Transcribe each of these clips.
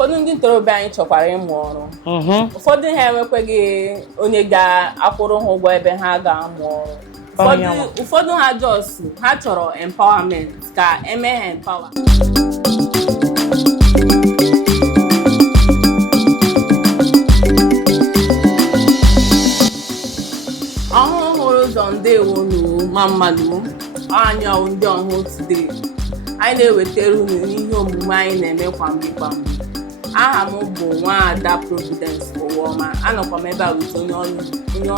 ụfọdụ ndị ntorobịa anyị chọkwara ịmụ ọrụ ụfọdụ ha enwekwaghị onye ga-akwụrụ ha ụgwọ ebe ha ga-amụ ọrụ ụfọdụ ha ha chọrọ empowerment ka eme ha empower. Ọhụrụ ụzọ ndewo ma mmadụ anya ndị ọhụụ today anyị na-ewetara unu ihe omume anyị na-eme kwa mgbe. Aha m bụ Nwaada Providence Owoma. Anọkwa m ebe a wute onye ọrụ ibe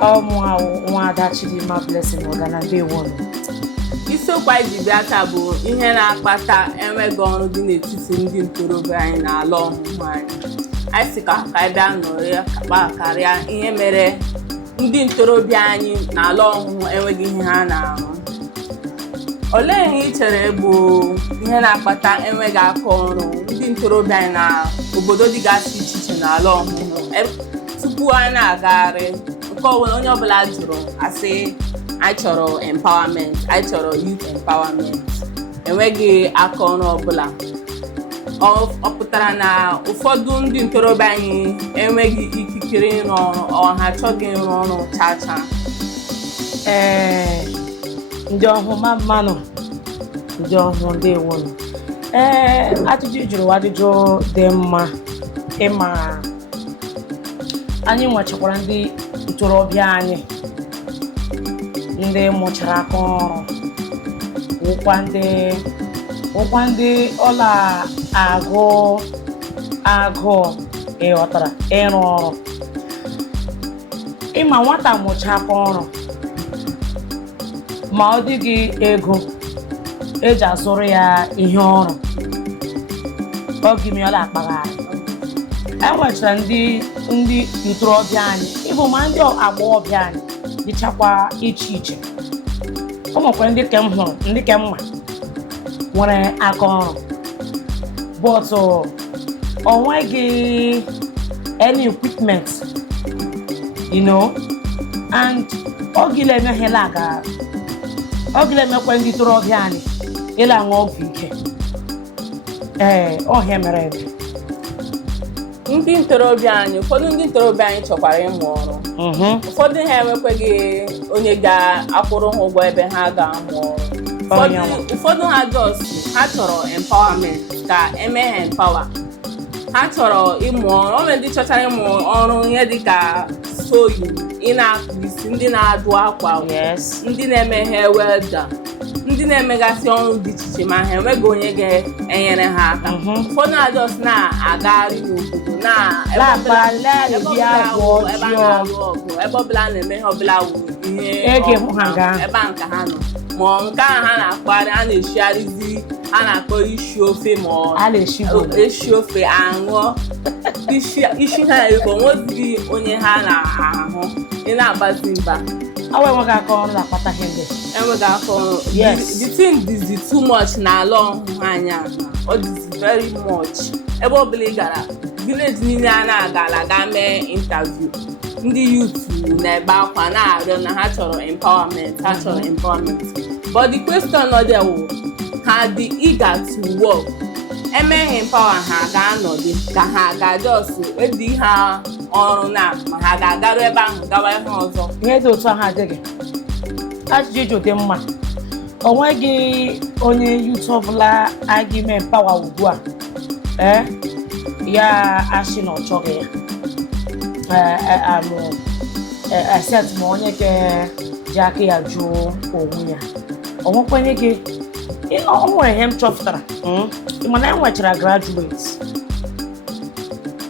m. Nwaada Chidimma Blessing Ogana ndewo. Isiokwu anyị ji bịa taa bụ ihe na-akpata enweghị ọrụ dị n'etiti ndị ntorobịa anyị n'ala ọhụụ anyị. Anyị sị ka anyị bịa nọrọ kapa karịa ihe mere ndị ntorobịa anyị n'ala ọhụụ enweghị ihe ha na-arụ. Olee ihe ị chere bụ ihe na-akpata enweghị aka ọrụ ndị ntorobịa anyị na obodo dịgasị iche iche n'ala ọhụụ? Tupu anyị na-agagharị nke onye ọbụla jụrụ asị anyị chọrọ empowerment, anyị chọrọ youth empowerment, enweghị aka ọrụ ọbụla. Ọ pụtara na ụfọdụ ndị ntorobịa anyị enweghị ikikere ịrụ ọrụ, ha achọghị ịrụ ọrụ chacha. Ndị ọhụụ mmanụ ndị ọhụụ ndewo. Ajụjụ jụrụ ajụjụ dị mma. Ịma anyị nwechakwara ndị ntorobịa anyị ndị mụchara aka ọrụ, wụkwa ndị ọla agụụ ịghọtara ịrụ ọrụ. Ịma nwata mụcha aka ọrụ ma ọ dịghị ego eji azụrụ ya ihe ọrụ, ọ gịnị ọla akpagharị. Enwechara ndị ntorobịa anyị ịbụ ma ndị agbọghọbịa anyị dịchakwa iche iche. Ọ nwekwara ndị ke m hụrụ, ndị ke mma nwere aka ọrụ but o nweghị any equipment, and ọ gịla emeghela aga. Ọ gịla emekwa ndị ntorobịa anyị ịla aṅụ ọgwụ ike. Ọhịa mere ebe ndị ntorobịa anyị, ụfọdụ ndị ntorobịa anyị chọkwara ịmụ ọrụ. Ụfọdụ ha enwekwaghị onye ga-akwụrụ ha ụgwọ ebe ha ga-amụ ọrụ. Ụfọdụ ha chọrọ empowerment ka eme ha empower. Ha chọrọ ịmụ ọrụ. Ọ nwere ndị chọchara ịmụ ọrụ ihe dịka sewing, ị na-akpụ isi, ndị na-adụ akwa, ndị na-eme hair welder, ndị na-emegasị ọrụ dị iche iche, ma ha enweghị onye ga-enyere ha aka. Ụfọdụ na-agagharị n'obodo ebe ọbụla na-eme ihe ọbụla ihe ebe a nka ha nọ, ma nke a ha na-akpagharị, a na-eshigharịzi, a na-akpọ isi ofe, ma esi ofe aṅụ isi ha ego nwezighị onye ha na-ahụ. Ị na-agbazi mba enweghị aka ọrụ na-akpata ihe ndị enweghị aka ọrụ. The thing is too much n'ala ọhụụ anya. Ọ dịzi very much. Ebe ọbụla ị gara, village niile a na-agala ga mee interview, ndị youth na-ebe akwa na-arịọ na ha chọrọ empowerment, but the question ọ dị wụ ha dị eager to work. Emeghe empower ha ga-anọdụ ka ha ga-just edi ha ọrụ na ma ha ga-agarụ ebe ahụ gawa ihe ọzọ. Ihe dị otu ahụ adịghị. Ajụjụ dị mma. O nweghị onye youth ọbụla a ga-eme empower ugbu a ya asị na ọ chọghị ya. Aset ma onye ji aka ya jụọ onwe ya. O nwekwenye gị ọ nwere ihe m chọpụtara. Mana enwechara graduates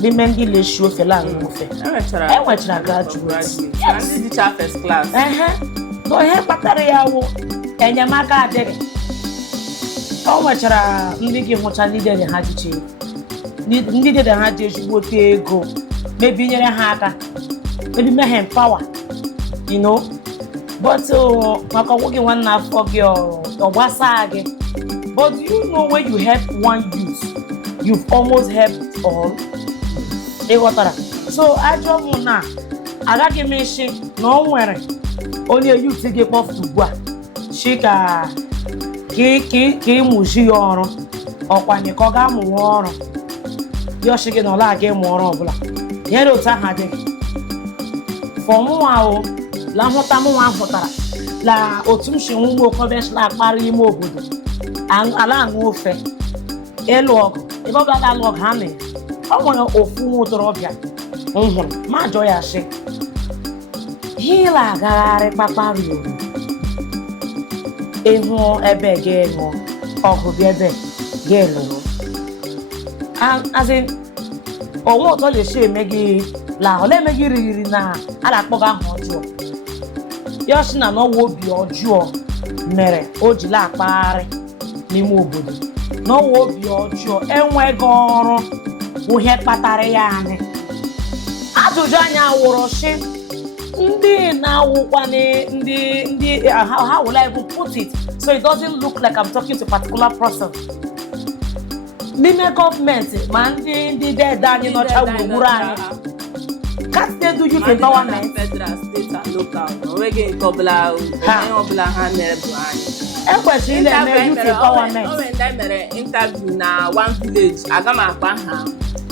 n'ime ndị leshi ofe laṅụ ofe. Enwechara graduates ndị dịcha first class. Ihe kpatara ya wụ enyemaka adịghị. O nwechara ndị gị hụcha ndị dede ha jiche, ndị dede ha ji ezigbote ego, mebi nyere ha aka, mebi mee ha empower, but maka ọgwụ gị nwanne afọ gị ọ gbasaa gị. But do you know when you help one youth, you've almost helped all? Ịghọtara? So ajọ m na agaghị m isi na o nwere onye youth ga-ekpọfụ ugbu a shi ka ịmụzi ya ọrụ, ọkwanye ka ọ ga-amụwa ọrụ yoshi gị na ọla aga ịmụ ọrụ ọbụla nyere otu ahụ adịghị fọmụnwa o la nhụta mụnwa hụtara la otu m si nwe ụmụ okorobịa si na-akparị ime obodo ala aṅụ ofe ịlụ ọgụ ebe ọ bụla ga-alụ ọgụ ha mere ọ nwere ofu nwa otorobịa m hụrụ ma jụọ ya sị hila agagharị kpakparị obodo ịhụ ebe ga-enụ ọgụ bịa ebe ga-elụrụ azị onwe ụtọ na-esi eme gị la ole eme gị riri na a na-akpọ gị ahụ ọjọọ ya sị na n'ọwa obi ọjọọ mere o jiri akpagharị n'ime obodo n'ọwa obi ọjọọ enweghị ọrụ ihe kpatara ya anyị ajụjụ anyị awụrụ sị ndị na-awụkwa ndị how will I even put it so it doesn't look like I'm talking to a particular person n'ime gọọmenti ma ndị dede anyị nọcha gburugburu anyị can't they do youth empowerment? Federal, state and local. Enweghi nke ọbụla ha mere bụ anyị. Ekwesịrị ile-eme youth empowerment. O nwere ndị mere interview na one village aga m akpa ha.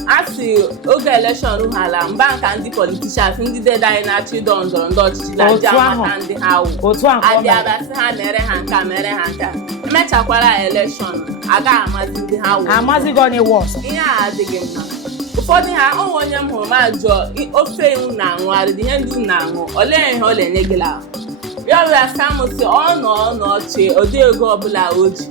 A sị oge election hala mba nka ndị politicians ndị dede anyị na-achị ndọrọ ọchịchị na-eji amata ndị ha wụ. Adị abasị ha mere ha nka mere ha nka. Emechakwara election aga amazi ndị ha wụ. Amazighị onye wọs. Ihe a adịghị mma. Ụfọdụ ha onwe onye m hụrụ ma jụọ ofe iwu na-aṅụ dị ihe ndị na-aṅụ olee ihe ọ na-enye gị la ya were samụsị ọnọchị ụdị ego ọbụla o ji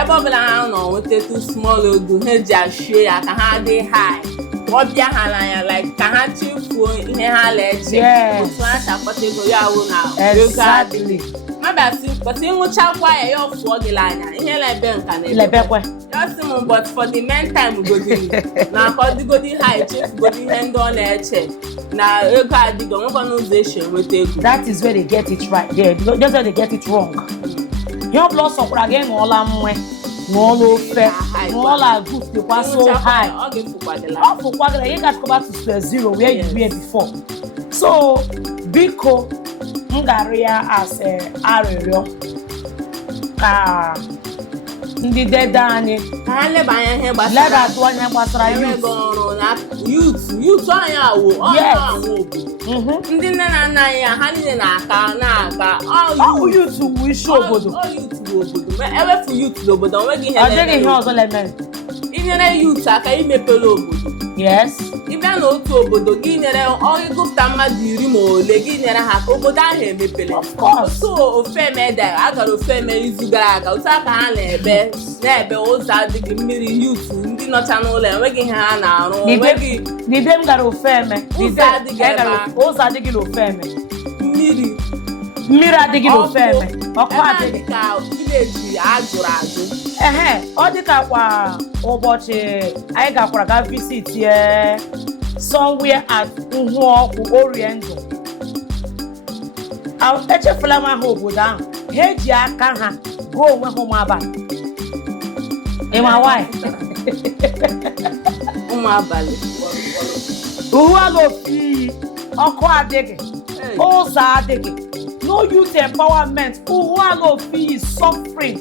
ebe ọbụla ha nọ nweta small ego ha ji ashie ya ka ha dị high ọ bịa ha n'anya like ka ha chefuo ihe ha na-eche otu ha si akpata ego ya wụ na ego adịghị mabasị ịṅụchakwa ya ọfụọ gị anya ihe na-ebe nka na-ebekwe just but for the meantime godiri na akọdigodi ha echefugodi ihe ndị ọ na-eche na ego adịghị onwekwa n'ụzọ esi enweta ego. That is where they get it right there. That's where they get it wrong. Ihe ọbụla ọ sọkwara gị ṅụọla mmwe ṅụọla ofe ṅụọla goose dịkwa so high ọ fụkwa gị you got to go back to square zero where you were before. So biko m gara ya as arịrịọ ka ndị dede anyị ka ha leba anya ihe lebatụ anya gbasara ọrụ na youth anyị awụ obodo ndị nne na nna anyị ha niile na-aka ọ youth bụ isi obodo ewefu youth n'obodo onweghị ihe ọzọ na-eme inyere youth aka imepere obodo. Yes. Ịbịa n'otu obodo gị nyere ọgụpụta mmadụ 10 ma ole gị nyere ha ka obodo ahụ emepere. So ofeme dị agara ofeme izu gara aga otu aka ha na-ebe ụzọ adịghị mmiri youth ndị nọcha n'ụlọ enweghị ihe ha na-arụ n'ide m gara ofeme ụzọ adịghị n'ofeme mmiri adịghị n'ofeme ọkụ adịghị ka vileji ajụrụ ọ dịka kwa ụbọchị anyị gakwara ga visit somewhere at Ohuhu Oriental. Echefula m aha obodo ahụ ha eji aka ha gụọ onwe ha ụmụ abalị ịma nwanyị ụmụ abalị uwe ala ofu iyi ọkụ adịghị ụzọ adịghị no youth empowerment uwe ala ofu iyi suffering.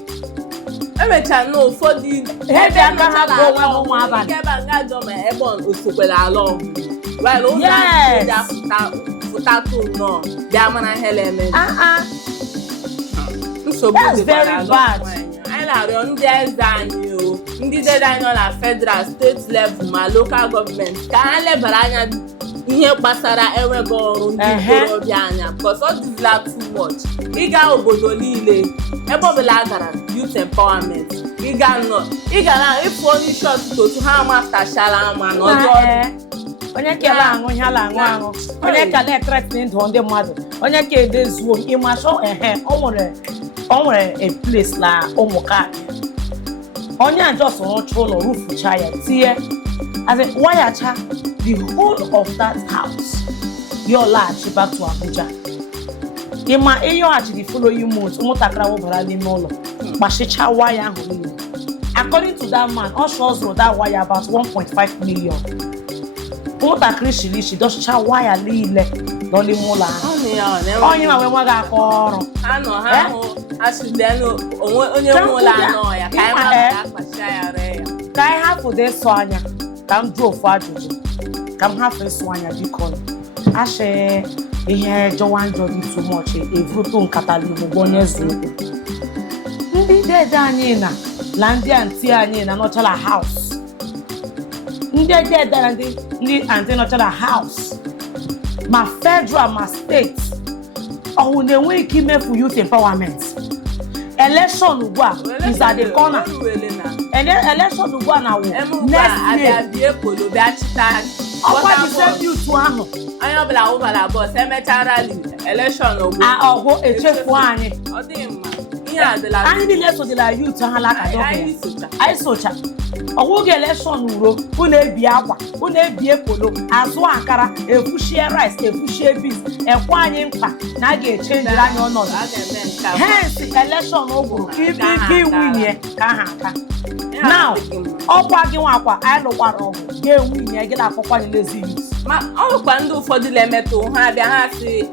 Emechaa na ụfọdụ ebe aka ha bụ onwe ha ụmụ abalị ebe a ga-ajọ ma ebe osokwere ala ọhụụ ụzọ ahụ fụtatụ nnọọ bịa mara ihe na-eme nsogbu dịkwara ala anyị na-arịọ ndị eze anyị ndị dede anyị nọ na federal steeti level ma lokal gọọmenti ka ha lebara anya ihe gbasara enweghị ọrụ ndị ntorobịa anya because ọ dịzila too much ịga obodo niile ebe ọbụla a gara youth empowerment ị gara ịfụ onye isi ọtụtụ otu ha mastachara ama n'ọdụ onye kele aṅụ ihe ala aṅụ onye ka na-etreti ndụ ndị mmadụ onye ka edezuo ịmasọ o nwere a place na ụmụka onye ajọsọ rụcha ụlọ rụfucha ya tinye wayacha the whole of that house ya ọlaghachi back to Abuja ịma ịyọghachiri following month ụmụntakịrị wụbara n'ime ụlọ kpachicha waya ahụ niile. According to that man ọ zụrụ that wire about 1.5 million. Ụmụntakịrị shiri ishi dọchicha waya niile nọ n'ime ụlọ ahụ onye ma wee nweghị aka ọrụ onye nwe ụlọ anọ ya ka anyị hapụ dị sọ anya ka m jụọ ofu ajụjụ ka m hafụ ịsụ anya biko ashe ihe jọwa njọ dị too much evuto nkata n'ugbo onye zuru ndị dede anyị na ndị anti anyị na nọchala house ndị dede na ndị anti nọchala house ma federal ma steeti ọhụ na-enwe ike imefu youth empowerment election ugbu a is at the corner election ugbu a na wụ next year ọkwa the same youth ahụ onye ọbụla wụbara bọs emechara election ọgụ echefu anyị ọ dị mma ihe adịla anyị niile sodila youth ha laka anyị socha ọgwụghị election uro unu ebi akwa unu ebie polo azụ akara efushie rice efushie beans ekwe anyị mkpa na a ga-echenjiri anyị ọnọdụ hence election ụgwụrụ ka iwinye ka ha aka now ọkwa gị nwakwa anyị lụkwara ọgwụ ga-enwinye gị na-akpọkwa anyị lezi youth ma ọ nwekwa ndị ụfọdụ na-emetụ ha bịa ha si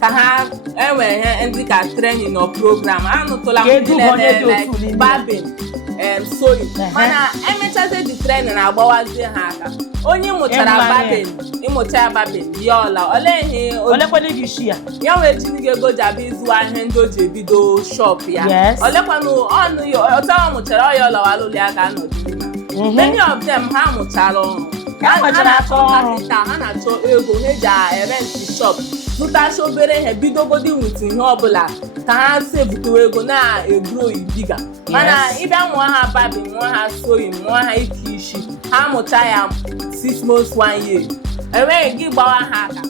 ka ha enwere ihe ndị ka training or program anụtụla ndị na-eme babin sewing mana emechazi the training na-agbawazie ha aka onye mụchara babin ịmụcha babin ya oleghị olekwana gị isi ya nwee jini gị ego ji abịa ịzụ ahịa ndị o ji ebido shop ya olekwanụ ọnụ ya ọta ọ mụchara ọya ọlawalụli ya ka anọdụ many of them ha mụchara ọrụ ha na-achọ ego ha ji rent shop zụtacha obere ihe bidogodi nweta ihe ọbụla ka ha sevutewa ego na-egro ibiga mana ịbịa nwa ha babi nwa ha sewing nwa ha ike isi ha mụcha ya 6 months 1 year enweghị gị gbawa ha aka